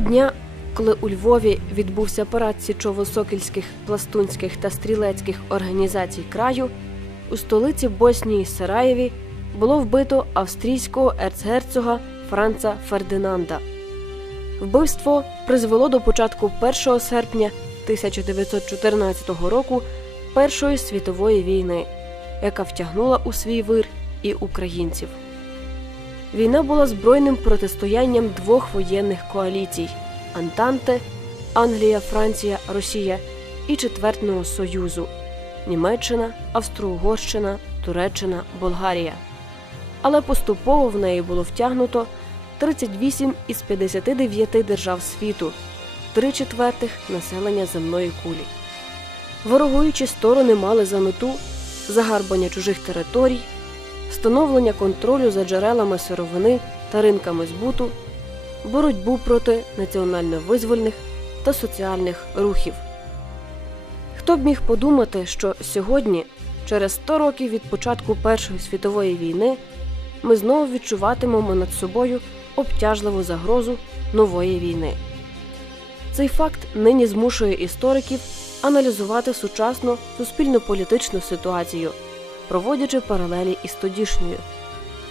Дня, коли у Львові відбувся парад січово-сокільських, пластунських та стрілецьких організацій краю, у столиці Боснії Сараєві було вбито австрійського ерцгерцога Франца Фердинанда. Вбивство призвело до початку 1 серпня 1914 року Першої світової війни, яка втягнула у свій вир і українців. Війна була збройним протистоянням двох воєнних коаліцій Антанте, Англія, Франція, Росія і Четвертного Союзу Німеччина, Австро-Угорщина, Туреччина, Болгарія. Але поступово в неї було втягнуто 38 із 59 держав світу, три четвертих населення земної кулі. Ворогуючі сторони мали за мету загарбання чужих територій, встановлення контролю за джерелами сировини та ринками збуту, боротьбу проти національно-визвольних та соціальних рухів. Хто б міг подумати, що сьогодні, через 100 років від початку Першої світової війни, ми знову відчуватимемо над собою обтяжливу загрозу нової війни. Цей факт нині змушує істориків аналізувати сучасну суспільно-політичну ситуацію, проводячи паралелі із тодішньою.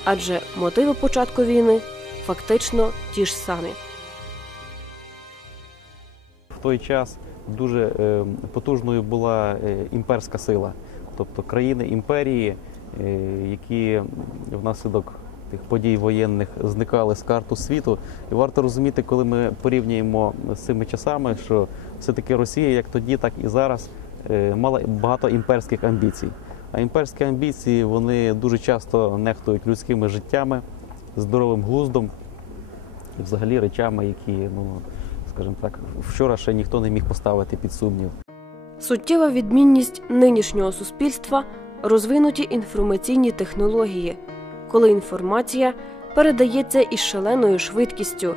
Адже мотиви початку війни фактично ті ж самі. В той час дуже е, потужною була е, імперська сила, тобто країни імперії, е, які внаслідок тих подій воєнних зникали з карту світу. І варто розуміти, коли ми порівнюємо з цими часами, що все-таки Росія, як тоді, так і зараз, мала багато імперських амбіцій. А імперські амбіції вони дуже часто нехтують людськими життями, здоровим глуздом і взагалі речами, які, ну скажімо так, вчора ще ніхто не міг поставити під сумнів. Суттєва відмінність нинішнього суспільства розвинуті інформаційні технології, коли інформація передається із шаленою швидкістю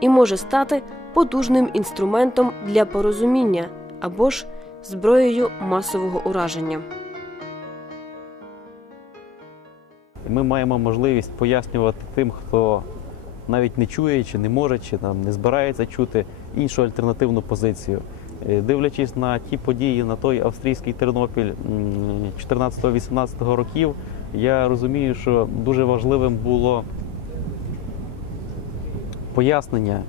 і може стати потужним інструментом для порозуміння або ж зброєю масового ураження. Ми маємо можливість пояснювати тим, хто навіть не чує, чи не може, чи там не збирається чути іншу альтернативну позицію. Е, Дивлячись на ті події, на той австрійський Тернопіль м, 14-18 років, я розумію, що дуже важливим було пояснення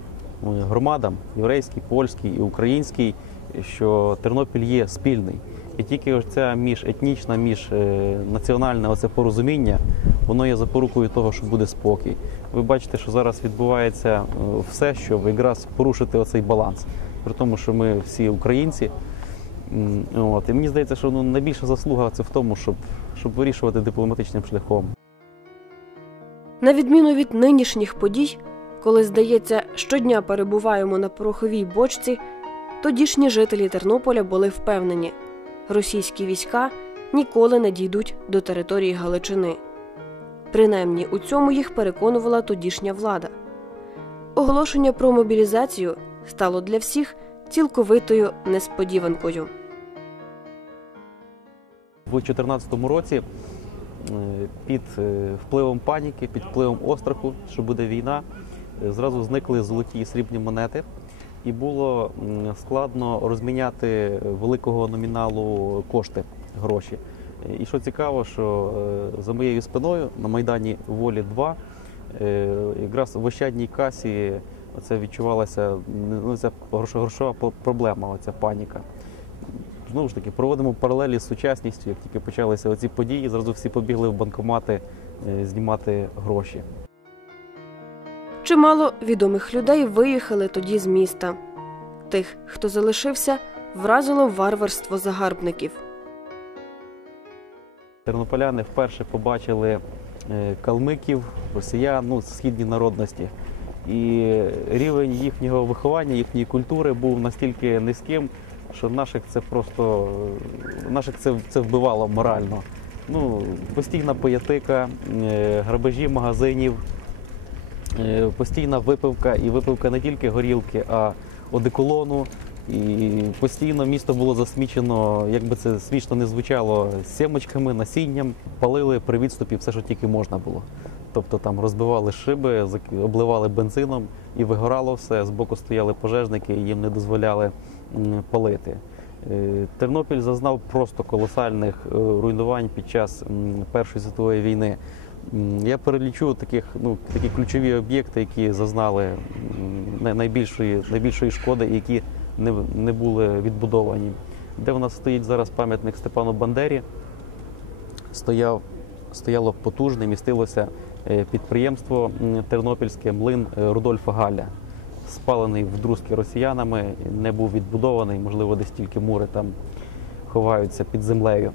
е, громадам єврейській, польській і українській, що Тернопіль є спільний. І тільки ось ця міжетнічна, міжнаціональне оце порозуміння, воно є запорукою того, що буде спокій. Ви бачите, що зараз відбувається е, все, щоб якраз порушити оцей баланс. При тому, що ми всі українці. От. І мені здається, що ну, найбільша заслуга це в тому, щоб, щоб вирішувати дипломатичним шляхом. На відміну від нинішніх подій, коли, здається, щодня перебуваємо на пороховій бочці, тодішні жителі Тернополя були впевнені, російські війська ніколи не дійдуть до території Галичини. Принаймні у цьому їх переконувала тодішня влада. Оголошення про мобілізацію стало для всіх цілковитою несподіванкою. У 2014 році е, під е, впливом паніки, під впливом остраху, що буде війна, е, зразу зникли золоті і срібні монети, і було складно розміняти великого номіналу кошти, гроші. І що цікаво, що е, за моєю спиною на Майдані Волі 2 е, якраз в ощадній касі це відчувалася ну, ця грошова проблема, оця паніка. Знову ж таки, проводимо паралелі з сучасністю. Як тільки почалися оці події, зразу всі побігли в банкомати е, знімати гроші. Чимало відомих людей виїхали тоді з міста. Тих, хто залишився, вразило варварство загарбників. Тернополяни вперше побачили е, калмиків, росіян, ну, східні народності. І рівень їхнього виховання, їхньої культури був настільки низьким, що наших це просто е, наших це, це вбивало морально. Ну, постійна поятика, е, грабежі магазинів, постійна випивка, і випивка не тільки горілки, а одеколону. І постійно місто було засмічено, як би це смішно не звучало, сімочками, насінням, палили при відступі все, що тільки можна було. тобто там розбивали шиби, обливали бензином і вигорало все. Збоку стояли пожежники, їм не дозволяли палити. Е, Тернопіль зазнав просто колосальних е, руйнувань під час Першої світової війни. Я перелічу таких, ну, такі ключові об'єкти, які зазнали найбільшої, найбільшої шкоди які не, не були відбудовані. Де в нас стоїть зараз пам'ятник Степану Бандері, стояв, стояло потужне, містилося е, підприємство Тернопільське млин е, Рудольфа Галя. Спалений вдрузки росіянами, не був відбудований, можливо, десь тільки мури там ховаються під землею.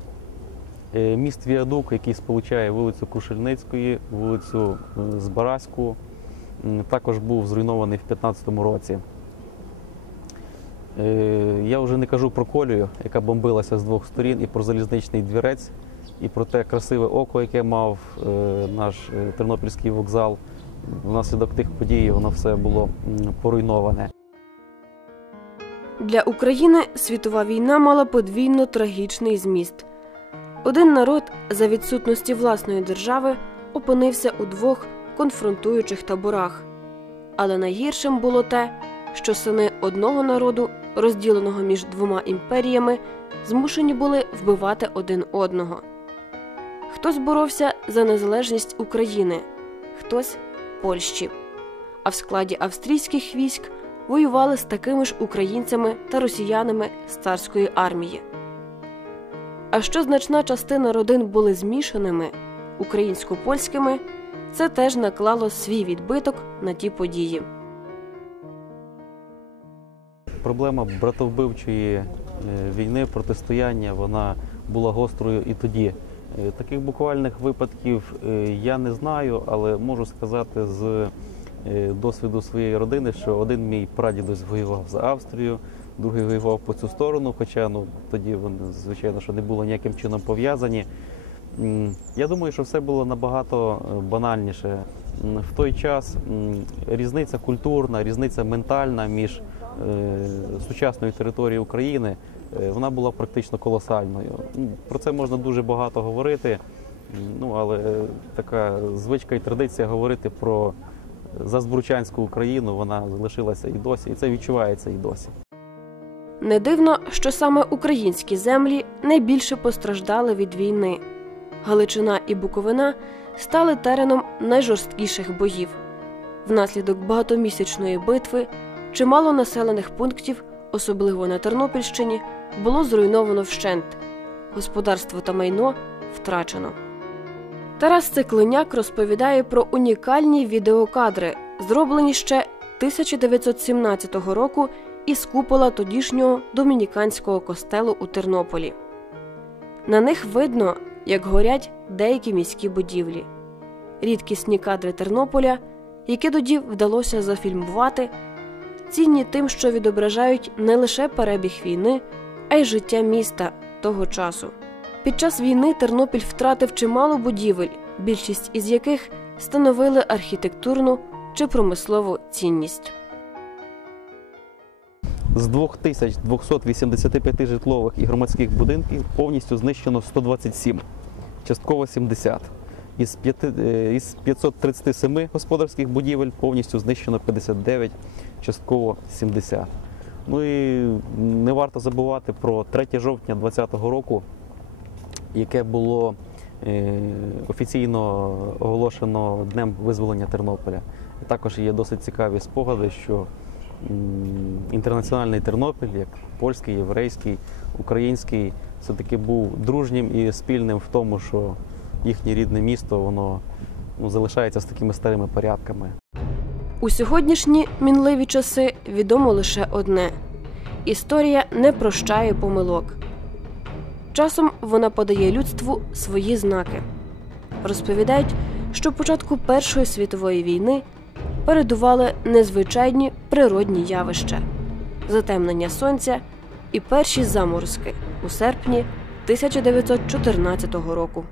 Е, Міст Віадук, який сполучає вулицю Крушельницької, вулицю Збаразьку, м, також був зруйнований в 2015 році. Е, Я вже не кажу про колію, яка бомбилася з двох сторін, і про залізничний двірець, і про те красиве око, яке мав е, наш е, тернопільський вокзал. Внаслідок тих подій воно все було поруйноване. Для України світова війна мала подвійно трагічний зміст. Один народ за відсутності власної держави опинився у двох конфронтуючих таборах. Але найгіршим було те, що сини одного народу, розділеного між двома імперіями, змушені були вбивати один одного. Хтось боровся за незалежність України, хтось Польщі. А в складі австрійських військ воювали з такими ж українцями та росіянами з царської армії. А що значна частина родин були змішаними українсько-польськими, це теж наклало свій відбиток на ті події. Проблема братовбивчої е, війни, протистояння, вона була гострою і тоді. Е, Таких буквальних випадків е, я не знаю, але можу сказати з досвіду своєї родини, що один мій прадідусь воював за Австрію, другий воював по цю сторону, хоча ну, тоді вони, звичайно, що не було ніяким чином пов'язані. Я думаю, що все було набагато банальніше. В той час різниця культурна, різниця ментальна між е, сучасною територією України е, вона була практично колосальною. Ну, Про це можна дуже багато говорити, ну але е, така звичка і традиція говорити про зазбручанську Україну вона залишилася і досі, і це відчувається і досі. Не дивно, що саме українські землі найбільше постраждали від війни. Галичина і Буковина стали тереном найжорсткіших боїв. Внаслідок багатомісячної битви чимало населених пунктів, особливо на Тернопільщині, було зруйновано вщент. Господарство та майно втрачено. Тарас Циклиняк розповідає про унікальні відеокадри, зроблені ще 1917 року із купола тодішнього домініканського костелу у Тернополі. На них видно, як горять деякі міські будівлі. Рідкісні кадри Тернополя, які тоді вдалося зафільмувати, цінні тим, що відображають не лише перебіг війни, а й життя міста того часу. Під час війни Тернопіль втратив чимало будівель, більшість із яких становили архітектурну чи промислову цінність. З 2285 житлових і громадських будинків повністю знищено 127, частково 70. Із, п'яти- е, із 537 господарських будівель повністю знищено 59, частково 70. Ну і не варто забувати про 3 жовтня 2020 року, яке було е, офіційно оголошено Днем визволення Тернополя. Також є досить цікаві спогади, що інтернаціональний Тернопіль, як польський, єврейський, український, все-таки був дружнім і спільним в тому, що їхнє рідне місто воно ну, залишається з такими старими порядками. У сьогоднішні мінливі часи відомо лише одне: історія не прощає помилок. Часом вона подає людству свої знаки. Розповідають, що початку Першої світової війни передували незвичайні природні явища, затемнення сонця і перші заморозки у серпні 1914 року.